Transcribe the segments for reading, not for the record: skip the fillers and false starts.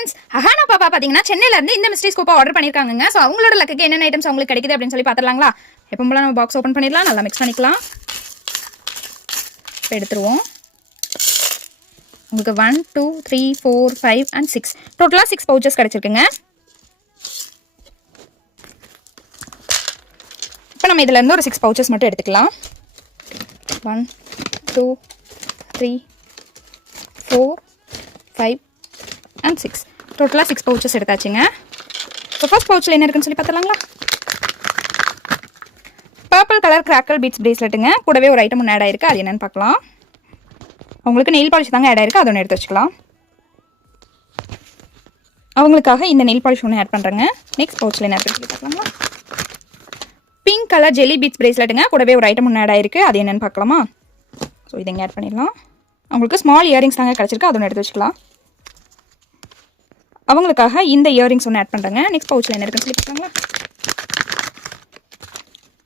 Friends, Ahana பாப்பா பாத்தீங்கன்னா சென்னையில இருந்து இந்த மிஸ்ட்ரி ஸ்கோப்பா ஆர்டர் பண்ணிருக்காங்க. சோ அவங்களோட லக்குக்கு என்னென்ன ஐட்டம்ஸ் அவங்களுக்கு கிடைக்குது அப்படின்னு சொல்லி பாத்துறலாங்களா? எப்பவும் போல நம்ம பாக்ஸ் ஓபன் பண்ணிடலாம், நல்லா மிக்ஸ் பண்ணிக்கலாம். எடுத்துருவோம். உங்களுக்கு 1 2 3 4 5 and 6 டோட்டலா 6 பவுச்சஸ் கிடைச்சிருக்குங்க. இப்போ நம்ம இதுல இருந்து ஒரு 6 பவுச்சஸ் மட்டும் எடுத்துக்கலாம். 1 2 3 4 5 and 6 டோட்டலா 6 பவுச்சஸ் எடுத்தாச்சுங்க. ஸோ ஃபர்ஸ்ட் பவுச்சில் என்ன இருக்குன்னு சொல்லி பார்த்துலாங்களா? பர்பிள் கலர் கிராக்கல் பீட்ஸ் பிரேஸ்லெட்டுங்க. கூடவே ஒரு ஐட்டம் ஒன்று ஆட் ஆயிருக்கு, அது என்னன்னு பார்க்கலாம். அவங்களுக்கு நெயில் பாலிஷ் தாங்க ஆட் ஆயிருக்கு, அதை ஒன்று எடுத்து வச்சுக்கலாம். அவங்களுக்காக இந்த நெயில் பாலிஷ் ஒன்று ஆட் பண்ணுறேங்க. நெக்ஸ்ட் பவுச்சில் என்ன இருக்குன்னு சொல்லி பார்க்கலாங்களா? பிங்க் கலர் ஜெல்லி பீட்ஸ் பிரேஸ்லெட்டுங்க. கூடவே ஒரு ஐட்டம் ஒன்று ஆட் ஆயிருக்கு, அது என்னன்னு பார்க்கலாமா? ஸோ இதை இங்கே ஆட் பண்ணிடலாம். அவங்களுக்கு ஸ்மால் இயரிங்ஸ் தாங்க கிடச்சிருக்கு, அதை ஒன்று எடுத்து வச்சுக்கலாம். அவங்களுக்காக இந்த இயரிங்ஸ் ஒன்று ஆட் பண்ணுறேங்க. நெக்ஸ்ட் பவுச்சில் என்ன இருக்குன்னு சொல்லி பார்க்கலாங்களா?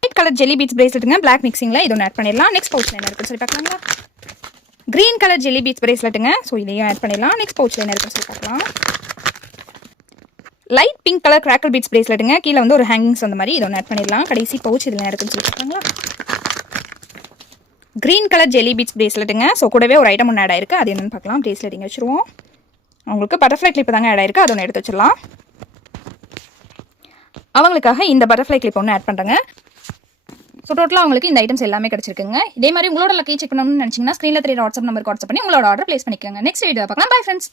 ஒயிட் கலர் ஜெல்லி பீட்ஸ் பிரேஸ்லெட்டுங்க, பிளாக் மிக்சிங்கில் இது ஒன்று ஆட் பண்ணிடலாம். நெக்ஸ்ட் பவுச்சில் என்ன இருக்குன்னு சொல்லி பார்க்கலாங்களா? கிரீன் கலர் ஜெல்லி பீட்ஸ் பிரேஸ்லெட்டுங்க. ஸோ இதையும் ஆட் பண்ணிடலாம். நெக்ஸ்ட் பவுச்சில் என்ன இருக்குன்னு சொல்லி பார்க்கலாம். Light pink colour crackle beads பிரேஸ்லெட்டுங்க. கீழே வந்து ஒரு ஹேங்கிங்ஸ் அந்த மாதிரி இது ஒன்று ஆட் பண்ணிடலாம். கடைசி பவுச் இதில் என்ன இருக்குன்னு சொல்லி பார்க்கலாங்களா? கிரீன் கலர் ஜெல்லி பீட்ஸ் பிரேஸ்லெட்டுங்க. ஸோ கூடவே ஒரு ஐட்டம் ஒன்று ஆட் ஆயிருக்கு, அது என்னன்னு பார்க்கலாம். பிரேஸ்லெட் இங்கே வச்சுருவோம். அவங்களுக்கு பட்டர்ஃப்ளை கிளிப் தாங்க ஆட் ஆயிருக்கு, அது ஒன்று எடுத்து வச்சிடலாம். அவங்களுக்காக இந்த பட்டர்ஃப்ளை கிளிப் ஒன்று ஆட் பண்ணுறேங்க. ஸோ டோட்டலாக அவங்களுக்கு இந்த ஐட்டம்ஸ் எல்லாமே கிடச்சிருக்குங்க. இதே மாதிரி உங்களோட லக்கி செக் பண்ணணும்னு நினச்சிங்கன்னா ஸ்க்ரீனில் தெரியுற வாட்ஸ்அப் நம்பருக்கு வாட்ஸ்அப் பண்ணி உங்களோட ஆர்டர் பிளேஸ் பண்ணிக்கோங்க. நெக்ஸ்ட் வீடியோ பார்க்கலாம். Bye friends.